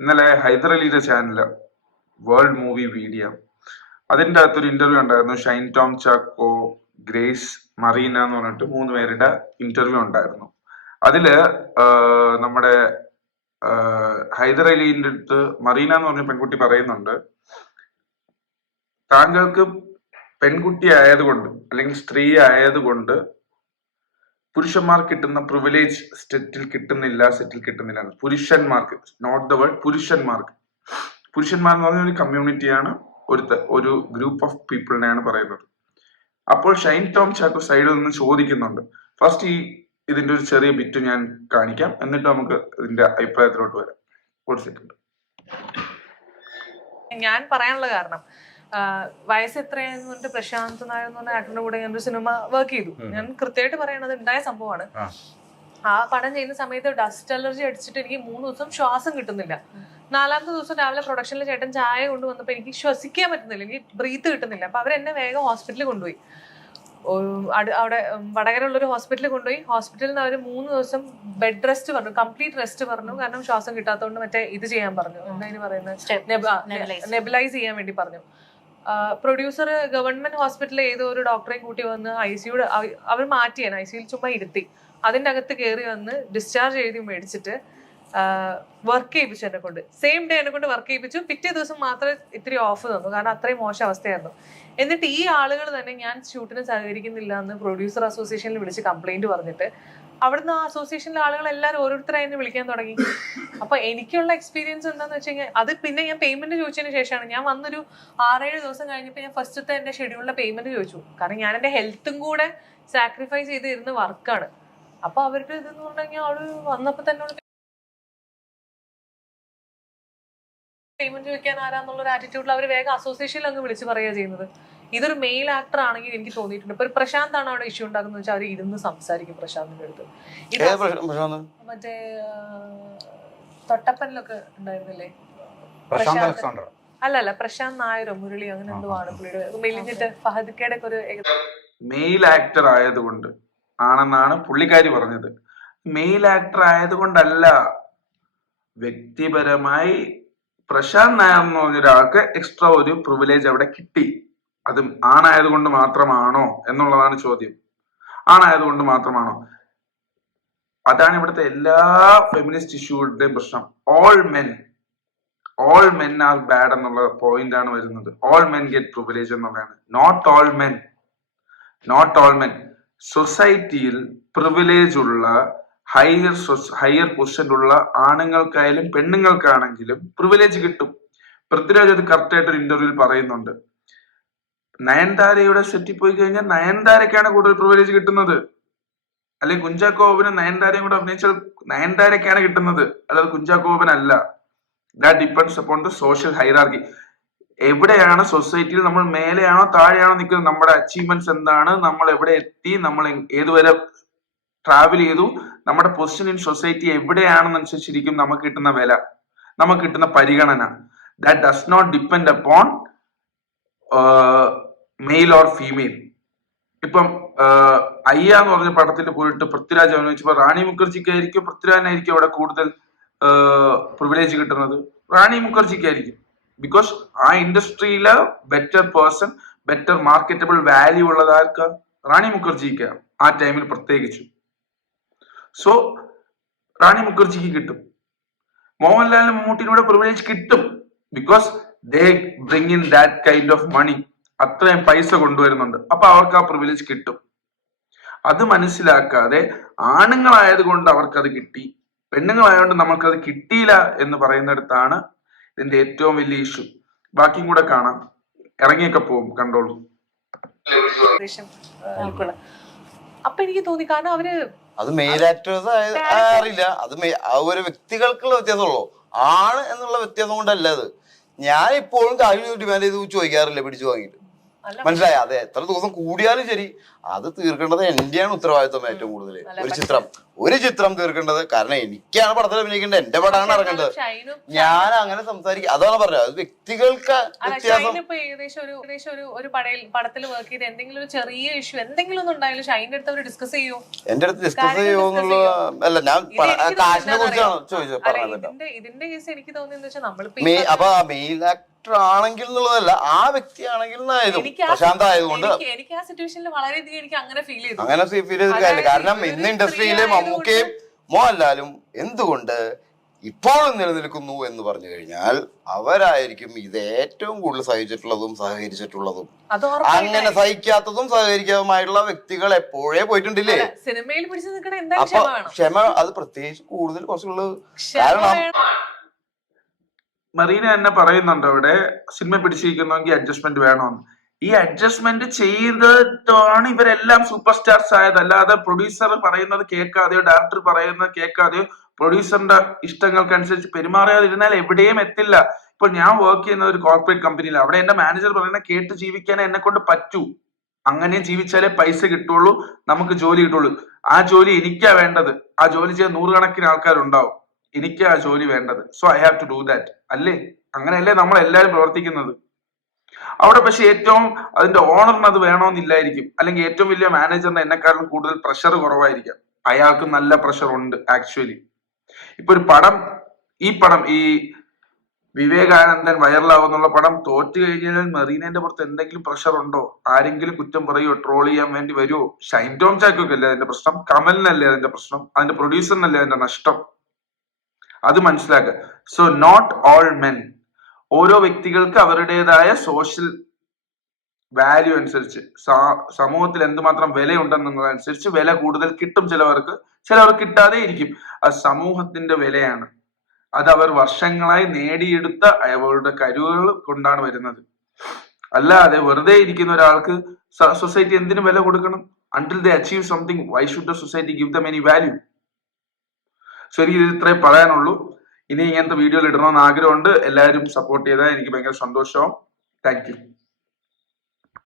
ഇന്നലെ ഹൈദർ അലിയുടെ channel world movie video, അതിൻ്റെ അകത്തൊരു ഇന്റർവ്യൂ ഉണ്ടായിരുന്നു. ഷൈൻ ടോം ചാക്കോ, ഗ്രേസ് മറീന എന്ന് പറഞ്ഞിട്ട് 3 പേരുടെ ഇന്റർവ്യൂ ഉണ്ടായിരുന്നു. അതില് നമ്മുടെ ഹൈദർ അലിന്റെ അടുത്ത് മറീന എന്ന് പറഞ്ഞ പെൺകുട്ടി പറയുന്നുണ്ട്, താങ്കൾക്ക് പെൺകുട്ടി ആയതുകൊണ്ട് അല്ലെങ്കിൽ സ്ത്രീ ആയതുകൊണ്ട് പുരുഷന്മാർക്ക് കിട്ടുന്ന പ്രിവിലേജ് സെറ്റിൽ കിട്ടുന്നില്ല. പുരുഷന്മാർക്ക്, നോട്ട് ദ വേർഡ് പുരുഷന്മാർക്ക്. പുരുഷന്മാർ എന്ന് പറഞ്ഞ ഒരു കമ്മ്യൂണിറ്റിയാണ്, ഒരു ഗ്രൂപ്പ് ഓഫ് പീപ്പിളിനെയാണ് പറയുന്നത്. അപ്പോൾ ഷൈൻ ടോം ചാക്കോ സൈഡിൽ നിന്ന് ചോദിക്കുന്നുണ്ട്. ഫസ്റ്റ് ഇതിന്റെ ഒരു ചെറിയ ബിറ്റ് ഞാൻ കാണിക്കാം, എന്നിട്ട് നമുക്ക് ഇതിന്റെ അഭിപ്രായത്തിലോട്ട് വരാം. ഒരു സെക്കൻഡ്. ഞാൻ പറയാനുള്ള കാരണം, വയസ്സ് എത്രയായതുകൊണ്ട് പ്രശാന്ത് നായർ എന്ന് പറഞ്ഞ ആക്ടറിന്റെ കൂടെ ഞാനൊരു സിനിമ വർക്ക് ചെയ്തു. ഞാൻ കൃത്യമായിട്ട് പറയണത് ഉണ്ടായ സംഭവമാണ്. ആ പടം ചെയ്യുന്ന സമയത്ത് ഡസ്റ്റ് അലർജി അടിച്ചിട്ട് എനിക്ക് 3 ദിവസം ശ്വാസം കിട്ടുന്നില്ല. 4ാമത്തെ ദിവസം രാവിലെ പ്രൊഡക്ഷനിൽ ചേട്ടൻ ചായ കൊണ്ടുവന്നപ്പോൾ എനിക്ക് ശ്വസിക്കാൻ പറ്റുന്നില്ല, എനിക്ക് ബ്രീത്ത് കിട്ടുന്നില്ല. അപ്പൊ അവരെന്നെ വേഗം ഹോസ്പിറ്റലിൽ കൊണ്ടുപോയി. അവിടെ വടകരയുള്ളൊരു ഹോസ്പിറ്റലിൽ കൊണ്ടുപോയി. ഹോസ്പിറ്റലിൽ നിന്ന് അവർ 3 ദിവസം ബെഡ് റെസ്റ്റ് പറഞ്ഞു, കംപ്ലീറ്റ് റെസ്റ്റ് പറഞ്ഞു. കാരണം ശ്വാസം കിട്ടാത്തതുകൊണ്ട് മറ്റേ ഇത് ചെയ്യാൻ പറഞ്ഞു, എന്താ പറയുന്നത്, നെബിലൈസ് ചെയ്യാൻ വേണ്ടി പറഞ്ഞു. പ്രൊഡ്യൂസർ ഗവൺമെന്റ് ഹോസ്പിറ്റലിൽ ഏതോ ഒരു ഡോക്ടറെയും കൂട്ടി വന്ന് ICU അവർ മാറ്റിയാണ്, ICUയിൽ ചുമ്മാ ഇരുത്തി. അതിൻ്റെ അകത്ത് കയറി വന്ന് ഡിസ്ചാർജ് എഴുതി മേടിച്ചിട്ട് വർക്ക് ചെയ്യിപ്പിച്ചു എന്നെ കൊണ്ട്. സെയിം ഡേ എന്നെ കൊണ്ട് വർക്ക് ചെയ്യിപ്പിച്ചു. പിറ്റേ ദിവസം മാത്രമേ ഇത്തിരി ഓഫ് തന്നു, കാരണം അത്രയും മോശം അവസ്ഥയായിരുന്നു. എന്നിട്ട് ഈ ആളുകൾ തന്നെ ഞാൻ ഷൂട്ടിന് സഹകരിക്കുന്നില്ല എന്ന് പ്രൊഡ്യൂസർ അസോസിയേഷനിൽ വിളിച്ച് കംപ്ലൈന്റ് പറഞ്ഞിട്ട് അവിടുന്ന് ആ അസോസിയേഷനിലെ ആളുകൾ എല്ലാവരും ഓരോരുത്തരായി എന്നെ വിളിക്കാൻ തുടങ്ങി. അപ്പൊ എനിക്കുള്ള എക്സ്പീരിയൻസ് എന്താന്ന് വെച്ച് കഴിഞ്ഞാൽ, അത് പിന്നെ ഞാൻ പേയ്മെന്റ് ചോദിച്ചതിന് ശേഷമാണ്. ഞാൻ വന്നൊരു 6-7 ദിവസം കഴിഞ്ഞപ്പോൾ ഞാൻ ഫസ്റ്റത്തെ എന്റെ ഷെഡ്യൂളിലെ പേയ്മെന്റ് ചോദിച്ചു. കാരണം ഞാൻ എന്റെ ഹെൽത്തും കൂടെ സാക്രിഫൈസ് ചെയ്ത് ഇരുന്ന വർക്കാണ്. അപ്പൊ അവരുടെ ഇതെന്ന് പറഞ്ഞാൽ ആള് വന്നപ്പോ തന്നെ പേയ്മെന്റ് ചോദിക്കാൻ ആരാന്നുള്ള ഒരു ആറ്റിറ്റ്യൂഡിൽ അവർ വേഗം അസോസിയേഷനിൽ അങ്ങ് വിളിച്ച് പറയുക ചെയ്യുന്നത്. ഇതൊരു മെയിൽ ആക്ടർ ആണെങ്കിൽ എനിക്ക് തോന്നിയിട്ടുണ്ട്. ഇപ്പൊ ഒരു പ്രശാന്ത് ആണ് അവിടെ ഇഷ്യൂ ഉണ്ടാക്കുന്നത് വെച്ചാൽ അവർ ഇരുന്ന് സംസാരിക്കും പ്രശാന്തിന്റെ അടുത്ത്. മറ്റേ തൊട്ടപ്പനിലൊക്കെ ഉണ്ടായിരുന്നില്ലേ പ്രശാന്ത്, അല്ലല്ല പ്രശാന്ത് നായരോ മുരളിയോ അങ്ങനെ എന്തോ ആണ് പുള്ളിയുടെ. മെലിഞ്ഞിട്ട് ഫഹദ്ക്കയുടെ ഒക്കെ ഒരു മെയിൽ ആക്ടർ ആയതുകൊണ്ട് ആണെന്നാണ് പുള്ളിക്കാരി പറഞ്ഞത്. മെയിൽ ആക്ടർ ആയതുകൊണ്ടല്ല, വ്യക്തിപരമായി പ്രശാന്ത് നായർ എന്ന് പറഞ്ഞ ഒരാൾക്ക് എക്സ്ട്രാ ഒരു പ്രിവിലേജ് അവിടെ കിട്ടി. അത് ആണായതുകൊണ്ട് മാത്രമാണോ എന്നുള്ളതാണ് ചോദ്യം. ആണായതുകൊണ്ട് മാത്രമാണോ? അതാണ് ഇവിടുത്തെ എല്ലാ ഫെമിനിസ്റ്റ് ഇഷ്യൂകളുടെയും പ്രശ്നം. ഓൾ മെൻ ആർ ബാഡ് എന്നുള്ള പോയിന്റ് ആണ് വരുന്നത്. ഓൾ മെൻ ഗെറ്റ് പ്രിവിലേജ് എന്നുള്ളതാണ്. Not all men. സൊസൈറ്റിയിൽ പ്രിവിലേജ് ഉള്ള ഹയർ പൊസിഷനിലുള്ള ആണുങ്ങൾക്കായാലും പെണ്ണുങ്ങൾക്കാണെങ്കിലും പ്രിവിലേജ് കിട്ടും. പൃഥ്വിരാജ് അത് കറക്റ്റായിട്ട് ഒരു ഇന്റർവ്യൂവിൽ പറയുന്നുണ്ട്. നയൻതാരയുടെ സെറ്റിൽ പോയി കഴിഞ്ഞാൽ നയൻതാരക്കാണ് കൂടുതൽ പ്രിവിലേജ് കിട്ടുന്നത്. അല്ലെങ്കിൽ കുഞ്ചാക്കോ ബോബന് നയൻതാരയും കൂടെ അഭിനയിച്ചാൽ നയൻതാരക്കാണ് കിട്ടുന്നത്, അല്ലാതെ കുഞ്ചാക്കോ ബോബനല്ല. That depends upon the social hierarchy. എവിടെയാണ് സൊസൈറ്റിയിൽ നമ്മൾ മേലെയാണോ താഴെയാണോ നിൽക്കുന്നത്, നമ്മുടെ അച്ചീവ്മെന്റ്സ് എന്താണ്, നമ്മൾ എവിടെ എത്തി, നമ്മൾ ഏതുവരെ ട്രാവൽ ചെയ്തു, നമ്മുടെ പൊസിഷൻ ഇൻ സൊസൈറ്റി എവിടെയാണെന്നനുസരിച്ചിരിക്കും നമുക്ക് കിട്ടുന്ന വില, നമുക്ക് കിട്ടുന്ന പരിഗണന. That does not depend upon male or female. ഇപ്പം അയ്യ എന്ന് പറഞ്ഞ പടത്തിൽ പോയിട്ട് പൃഥ്വിരാജ് അഭിനയിച്ചപ്പോൾ റാണി മുഖർജിക്കായിരിക്കും പൃഥ്വിരാജിനായിരിക്കും അവിടെ കൂടുതൽ പ്രിവിലേജ് കിട്ടുന്നത്? റാണി മുഖർജിക്കായിരിക്കും. ബിക്കോസ് ആ ഇൻഡസ്ട്രിയിലെ better person, better marketable value ഉള്ളത് ആർക്കാ? റാണി മുഖർജിക്ക് ആ ടൈമിൽ പ്രത്യേകിച്ചു. സോ റാണി മുഖർജിക്ക് കിട്ടും. മോഹൻലാലിനും മമ്മൂട്ടിയിലൂടെ പ്രിവിലേജ് കിട്ടും. Because they bring in that kind of money. അത്രയും പൈസ കൊണ്ടുവരുന്നുണ്ട്. അപ്പൊ അവർക്ക് ആ പ്രിവിലേജ് കിട്ടും. അത് മനസ്സിലാക്കാതെ ആണുങ്ങളായത് കൊണ്ട് അവർക്കത് കിട്ടി, പെണ്ണുങ്ങളായതുകൊണ്ട് നമ്മൾക്കത് കിട്ടിയില്ല എന്ന് പറയുന്നിടത്താണ് ഇതിന്റെ ഏറ്റവും വലിയ ഇഷ്യൂ. ബാക്കിയും കൂടെ കാണാം, ഇറങ്ങിയൊക്കെ പോകും, കണ്ടോളൂ. അപ്പൊ എനിക്ക് തോന്നി, കാരണം അവര് അത് മെയിൽ ആക്ടേഴ്സ് അറിയില്ല, അത് ഒരു വ്യക്തികൾക്കുള്ള വ്യത്യാസമുള്ളൂ. ആണ് എന്നുള്ള വ്യത്യാസം കൊണ്ടല്ല അത്. ഞാൻ ഇപ്പോഴും കാര്യം ഡിമാൻഡ് ചെയ്ത് ചോദിക്കാറില്ല പിടിച്ചു വാങ്ങിയിട്ട്. മനസ്സിലായ? അതെ, എത്ര ദിവസം കൂടിയാലും ശരി അത് തീർക്കേണ്ടത് എന്റെയാണ് ഉത്തരവാദിത്വം ഏറ്റവും കൂടുതൽ. ഒരു ചിത്രം തീർക്കേണ്ടത്, കാരണം എനിക്കാണ് പടത്തിൽ അഭിനയിക്കേണ്ടത്, എന്റെ പടമാണ് ഇറങ്ങേണ്ടത്. ഞാൻ അങ്ങനെ സംസാരിക്കും, അതാണ് പറഞ്ഞത്. അത് വ്യക്തികൾക്ക് വ്യത്യാസം. പടത്തിൽ വർക്ക് ചെയ്ത് എന്തെങ്കിലും ഒരു ചെറിയ ഇഷ്യൂ എന്തെങ്കിലും ഒന്നും ഉണ്ടായാലും ഷൈൻ്റെ അടുത്ത് അവർ ഡിസ്കസ് ചെയ്യൂ. എന്റെ അടുത്ത് ഡിസ്കസ് ചെയ്യുമെന്നുള്ള അല്ല, ഞാൻ കാശിനെ കുറിച്ചാണ് ചോദിച്ചത് പറഞ്ഞത്. ഇതിന്റെ കേസ് എനിക്ക് തോന്നിയെന്ന് വെച്ചാൽ നമ്മളിപ്പോ അപ്പൊ മെയിൽ ആക്ടർ ആണെങ്കിൽ എന്നുള്ളതല്ല, ആ വ്യക്തി ആണെങ്കിൽ പ്രശാന്ത് ആയതുകൊണ്ട് എനിക്ക് ആ സിറ്റുവേഷനിൽ വളരെയധികം എനിക്ക് അങ്ങനെ ഫീൽ ചെയ്തു. അങ്ങനെ ഫീൽ ചെയ്ത കാര്യമില്ല. കാരണം ഇന്ന് ഇൻഡസ്ട്രിയിലെ മമ്മൂക്കയും മോഹൻലാലും എന്തുകൊണ്ട് ഇപ്പോഴും നിലനിൽക്കുന്നു എന്ന് പറഞ്ഞു കഴിഞ്ഞാൽ അവരായിരിക്കും ഇത് ഏറ്റവും കൂടുതൽ സഹിച്ചിട്ടുള്ളതും സഹകരിച്ചിട്ടുള്ളതും. അങ്ങനെ സഹിക്കാത്തതും സഹകരിക്കാത്തതുമായിട്ടുള്ള വ്യക്തികൾ എപ്പോഴേ പോയിട്ടുണ്ടില്ലേ. സിനിമയിൽ പിടിച്ചു നിൽക്കണ അപ്പൊ ക്ഷമ അത് പ്രത്യേകിച്ച് കൂടുതൽ കുറച്ചുള്ളത്. കാരണം മറീന തന്നെ പറയുന്നുണ്ട് അവിടെ, സിനിമ പിടിച്ചിരിക്കുന്നെങ്കിൽ അഡ്ജസ്റ്റ്മെന്റ് വേണമെന്ന്. ഈ അഡ്ജസ്റ്റ്മെന്റ് ചെയ്തിട്ടാണ് ഇവരെല്ലാം സൂപ്പർ സ്റ്റാർസ് ആയത്. അല്ലാതെ പ്രൊഡ്യൂസർ പറയുന്നത് കേൾക്കാതെയോ ഡയറക്ടർ പറയുന്നത് കേൾക്കാതെയോ പ്രൊഡ്യൂസറിന്റെ ഇഷ്ടങ്ങൾക്കനുസരിച്ച് പെരുമാറാതിരുന്നാൽ എവിടെയും എത്തില്ല. ഇപ്പൊ ഞാൻ വർക്ക് ചെയ്യുന്ന ഒരു കോർപ്പറേറ്റ് കമ്പനിയിൽ, അവിടെ എന്റെ മാനേജർ പറയുന്ന കേട്ട് ജീവിക്കാനേ എന്നെ കൊണ്ട് പറ്റൂ. അങ്ങനെ ജീവിച്ചാലേ പൈസ കിട്ടുള്ളൂ, നമുക്ക് ജോലി കിട്ടുള്ളൂ. ആ ജോലി എനിക്കാ വേണ്ടത്. ആ ജോലി ചെയ്യാൻ നൂറുകണക്കിന് ആൾക്കാരുണ്ടാവും, എനിക്ക് ആ ജോലി വേണ്ടത്. So I have to do that. അല്ലേ? അങ്ങനെയല്ലേ നമ്മൾ എല്ലാവരും പ്രവർത്തിക്കുന്നത്. അവിടെ പക്ഷെ ഏറ്റവും അതിന്റെ ഓണറിന് അത് വേണമെന്നില്ലായിരിക്കും, അല്ലെങ്കിൽ ഏറ്റവും വലിയ മാനേജറിന് എന്നെക്കാളും കൂടുതൽ പ്രഷർ കുറവായിരിക്കാം. അയാൾക്ക് നല്ല പ്രഷർ ഉണ്ട് ആക്ച്വലി. ഇപ്പൊ ഒരു പടം, ഈ വിവേകാനന്ദൻ വൈറലാവുന്നുള്ള പടം തോറ്റു കഴിഞ്ഞാൽ മെറീനന്റെ പുറത്ത് എന്തെങ്കിലും പ്രഷർ ഉണ്ടോ? ആരെങ്കിലും കുറ്റം പറയുമോ? ട്രോൾ ചെയ്യാൻ വേണ്ടി വരുമോ? ഷൈൻ ടോം ചാക്കൊക്കെ അല്ലേ അതിന്റെ പ്രശ്നം? കമലിനല്ലേ അതിന്റെ പ്രശ്നം? അതിന്റെ പ്രൊഡ്യൂസറിനല്ലേ അതിന്റെ നഷ്ടം? അത് മനസ്സിലാക്കുക. So not all men. ഓരോ വ്യക്തികൾക്ക് അവരുടേതായ സോഷ്യൽ വാല്യൂ അനുസരിച്ച്, സമൂഹത്തിൽ എന്തുമാത്രം വിലയുണ്ടെന്നുള്ളതനുസരിച്ച് വില കൂടുതൽ കിട്ടും ചിലവർക്ക്, ചിലവർക്ക് കിട്ടാതെ ഇരിക്കും. അത് സമൂഹത്തിന്റെ വിലയാണ്. അത് അവർ വർഷങ്ങളായി നേടിയെടുത്ത അവരുടെ കഴിവുകൾ കൊണ്ടാണ് വരുന്നത്. അല്ലാതെ വെറുതെ ഇരിക്കുന്ന ഒരാൾക്ക് സൊസൈറ്റി എന്തിനു വില കൊടുക്കണം? Until they achieve something, why should the society give them any value? So എനിക്ക് ഇത് ഇത്രേ പറയാനുള്ളൂ. ഇനി ഇങ്ങനത്തെ വീഡിയോയിൽ ഇടണമെന്ന് ആഗ്രഹമുണ്ട്. എല്ലാവരും സപ്പോർട്ട് ചെയ്താൽ എനിക്ക് ഭയങ്കര സന്തോഷമാവും. Thank you.